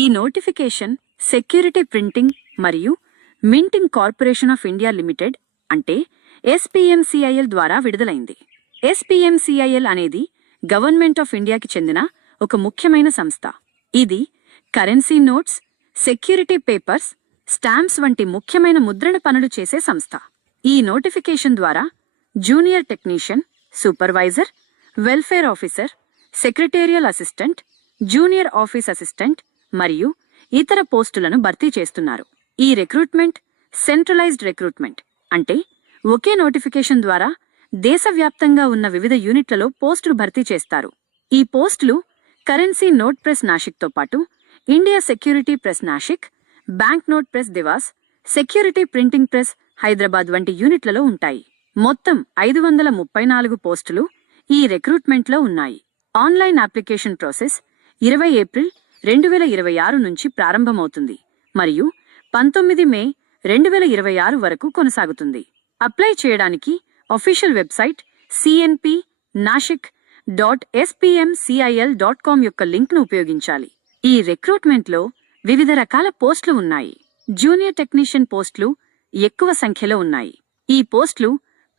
ఈ notification security printing మరియు minting corporation of India limited అంటే ఎస్పీఎంసీఐఎల్ ద్వారా విడుదలైంది. ఎస్పీఎంసీఐఎల్ అనేది గవర్నమెంట్ ఆఫ్ ఇండియాకి చెందిన ఒక ముఖ్యమైన సంస్థ. ఇది currency notes, security papers, stamps వంటి ముఖ్యమైన ముద్రణ పనులు చేసే సంస్థ. ఈ నోటిఫికేషన్ ద్వారా junior technician, supervisor, welfare officer, secretarial assistant, junior office assistant మరియు ఇతర పోస్టులను భర్తీ చేస్తున్నారు. ఈ రిక్రూట్మెంట్ సెంట్రలైజ్డ్ రిక్రూట్మెంట్ అంటే ఒకే నోటిఫికేషన్ ద్వారా దేశవ్యాప్తంగా ఉన్న వివిధ యూనిట్లలో పోస్టులు భర్తీ చేస్తారు. ఈ పోస్టులు కరెన్సీ నోట్ ప్రెస్ నాసిక్తో పాటు India security press Nashik, bank note press Dewas, security printing press Hyderabad వంటి యూనిట్లలో ఉంటాయి. మొత్తం 534 పోస్టులు ఈ రిక్రూట్మెంట్లో ఉన్నాయి. ఆన్లైన్ అప్లికేషన్ ప్రాసెస్ 20 ఏప్రిల్ 2026 నుంచి ప్రారంభమవుతుంది మరియు 19 మే 2026 వరకు కొనసాగుతుంది. అప్లై చేయడానికి అఫీషియల్ వెబ్సైట్ cnp.nashik.spmcil.com యొక్క లింక్ను ఉపయోగించాలి. ఈ రిక్రూట్మెంట్లో వివిధ రకాల పోస్టులు ఉన్నాయి. జూనియర్ టెక్నీషియన్ పోస్టులు ఎక్కువ సంఖ్యలో ఉన్నాయి. ఈ పోస్టులు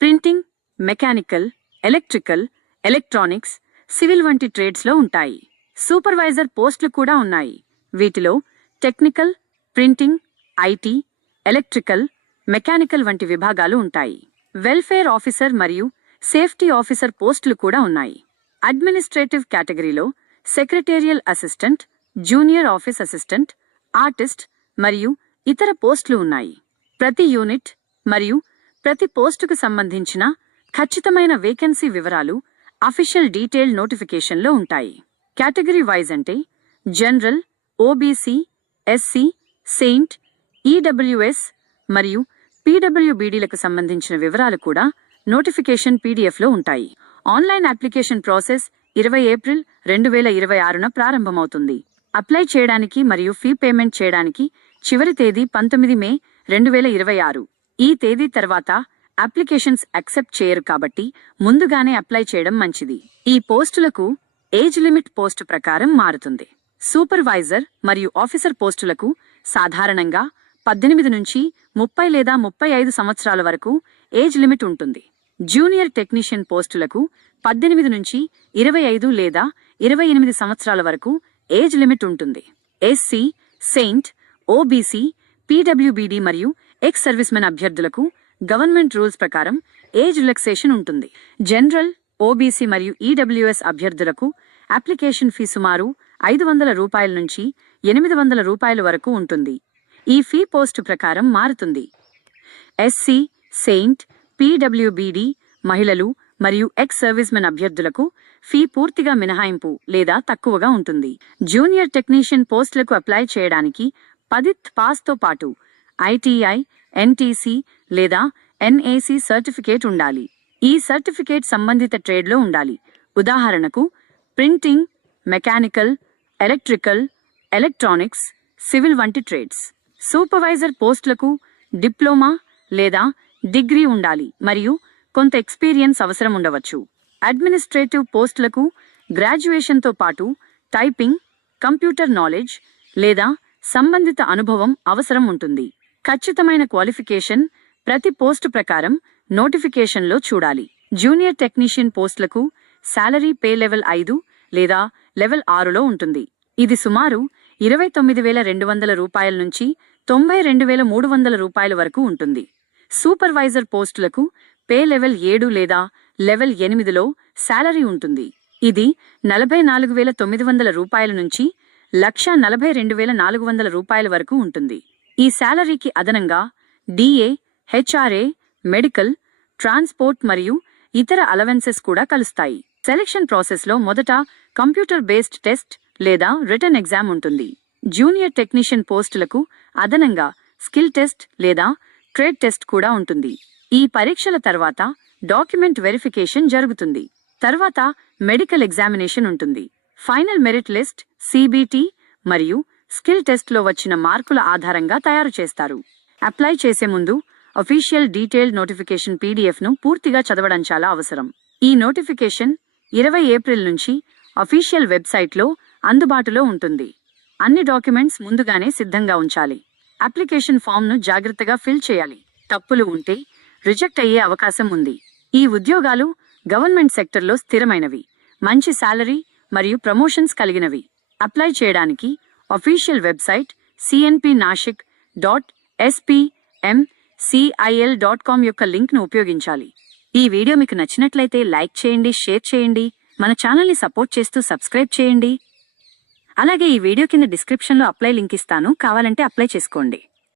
printing, mechanical, electrical, electronics, civil వంటి ట్రేడ్స్లో ఉంటాయి. సూపర్వైజర్ పోస్టులు కూడా ఉన్నాయి. వీటిలో technical, printing, IT, electrical, mechanical వంటి విభాగాలు ఉంటాయి. వెల్ఫేర్ ఆఫీసర్ మరియు సేఫ్టీ ఆఫీసర్ పోస్టులు కూడా ఉన్నాయి. అడ్మినిస్ట్రేటివ్ కేటగిరీలో secretarial assistant, junior office assistant, artist మరియు ఇతర పోస్టులు ఉన్నాయి. ప్రతి యూనిట్ మరియు ప్రతి పోస్టుకు సంబంధించిన ఖచ్చితమైన వేకెన్సీ వివరాలు అఫీషియల్ డీటెయిల్ నోటిఫికేషన్లో ఉంటాయి. కేటగిరీ వైజ్ అంటే general, OBC, SC, Saint, EWS మరియు పీడబ్ల్యూబీడీలకు సంబంధించిన వివరాలు కూడా నోటిఫికేషన్ పీడీఎఫ్లో ఉంటాయి. ఆన్లైన్ అప్లికేషన్ ప్రాసెస్ 20 ఏప్రిల్ 2026న ప్రారంభమవుతుంది. అప్లై చేయడానికి మరియు ఫీ పేమెంట్ చేయడానికి చివరి తేదీ 19 మే 2026. ఈ తేదీ తర్వాత అప్లికేషన్స్ యాక్సెప్ట్ చేయరు కాబట్టి ముందుగానే అప్లై చేయడం మంచిది. ఈ పోస్టులకు ఏజ్ లిమిట్ పోస్టు ప్రకారం మారుతుంది. సూపర్వైజర్ మరియు ఆఫీసర్ పోస్టులకు సాధారణంగా 18 నుంచి 30 లేదా 35 సంవత్సరాల వరకు ఏజ్ లిమిట్ ఉంటుంది. జూనియర్ టెక్నీషియన్ పోస్టులకు 18 నుంచి 25 లేదా 28 సంవత్సరాల వరకు ఏజ్ లిమిట్ ఉంటుంది. ఎస్సీ, సెయింట్, ఓబీసీ, పీడబ్ల్యూబీడీ మరియు ఎక్స్ సర్వీస్మెన్ అభ్యర్థులకు గవర్నమెంట్ రూల్స్ ప్రకారం ఏజ్ రిలాక్సేషన్ ఉంటుంది. జనరల్, ఓబీసీ మరియు ఈడబ్ల్యూఎస్ అభ్యర్థులకు అప్లికేషన్ ఫీ సుమారు 500 రూపాయల నుంచి 800 రూపాయల వరకు ఉంటుంది. ఈ ఫీ పోస్టు ప్రకారం మారుతుంది. ఎస్సీ, సెయింట్, పీడబ్ల్యూబీడీ, మహిళలు మరియు ఎక్స్ సర్వీస్మెన్ అభ్యర్థులకు ఫీ పూర్తిగా మినహాయింపు లేదా తక్కువగా ఉంటుంది. జూనియర్ టెక్నీషియన్ పోస్టులకు అప్లై చేయడానికి 10th పాస్తో పాటు ఐటీఐ, ఎన్టీసీ లేదా ఎన్ఏసీ సర్టిఫికేట్ ఉండాలి. ఈ సర్టిఫికేట్ సంబంధిత ట్రేడ్లో ఉండాలి. ఉదాహరణకు printing, mechanical, electrical, electronics, civil వంటి ట్రేడ్స్. సూపర్వైజర్ పోస్టులకు డిప్లొమా లేదా డిగ్రీ ఉండాలి మరియు కొంత ఎక్స్పీరియన్స్ అవసరం ఉండవచ్చు. అడ్మినిస్ట్రేటివ్ పోస్టులకు గ్రాడ్యుయేషన్తో పాటు టైపింగ్, కంప్యూటర్ నాలెడ్జ్ లేదా సంబంధిత అనుభవం అవసరం ఉంటుంది. ఖచ్చితమైన క్వాలిఫికేషన్ ప్రతి పోస్టు ప్రకారం నోటిఫికేషన్లో చూడాలి. జూనియర్ టెక్నీషియన్ పోస్టులకు శాలరీ పే లెవెల్ 5 లేదా లెవెల్ 6లో ఉంటుంది. ఇది సుమారు 29,200 రూపాయల నుంచి 92,300 రూపాయల వరకు ఉంటుంది. సూపర్వైజర్ పోస్టులకు పే లెవెల్ 7 లేదా లెవెల్ 8లో శాలరీ ఉంటుంది. ఇది 44,900 రూపాయల నుంచి 1,42,400 రూపాయల వరకు ఉంటుంది. ఈ శాలరీకి అదనంగా డిఏ, హెచ్ఆర్ఏ, మెడికల్, ట్రాన్స్పోర్ట్ మరియు ఇతర అలవెన్సెస్ కూడా కలుస్తాయి. సెలక్షన్ ప్రాసెస్లో మొదట కంప్యూటర్ బేస్డ్ టెస్ట్ లేదా రిటన్ ఎగ్జామ్ ఉంటుంది. జూనియర్ టెక్నీషియన్ పోస్టులకు అదనంగా స్కిల్ టెస్ట్ లేదా ట్రేడ్ టెస్ట్ కూడా ఉంటుంది. ఈ పరీక్షల తర్వాత డాక్యుమెంట్ వెరిఫికేషన్ జరుగుతుంది. తర్వాత మెడికల్ ఎగ్జామినేషన్ ఉంటుంది. ఫైనల్ మెరిట్ లిస్ట్ సిబిటి మరియు స్కిల్ టెస్ట్లో వచ్చిన మార్కుల ఆధారంగా తయారు చేస్తారు. అప్లై చేసే ముందు అఫీషియల్ డీటెయిల్డ్ నోటిఫికేషన్ పీడీఎఫ్ను పూర్తిగా చదవడం చాలా అవసరం. ఈ నోటిఫికేషన్ 20 ఏప్రిల్ నుంచి అఫీషియల్ వెబ్సైట్లో అందుబాటులో ఉంటుంది. అన్ని డాక్యుమెంట్స్ ముందుగానే సిద్ధంగా ఉంచాలి. అప్లికేషన్ ఫామ్ను జాగ్రత్తగా ఫిల్ చేయాలి. తప్పులు ఉంటే రిజెక్ట్ అయ్యే అవకాశం ఉంది. ఈ ఉద్యోగాలు గవర్నమెంట్ సెక్టర్లో స్థిరమైనవి, మంచి శాలరీ మరియు ప్రమోషన్స్ కలిగినవి. అప్లై చేయడానికి అఫీషియల్ వెబ్సైట్ cnpnashik.spmcil.com యొక్క లింక్ను ఉపయోగించాలి. ఈ వీడియో మీకు నచ్చినట్లయితే లైక్ చేయండి, షేర్ చేయండి, మన ఛానల్ని సపోర్ట్ చేస్తూ సబ్స్క్రైబ్ చేయండి. అలాగే ఈ వీడియో కింద డిస్క్రిప్షన్లో అప్లై లింక్ ఇస్తాను, కావాలంటే అప్లై చేసుకోండి.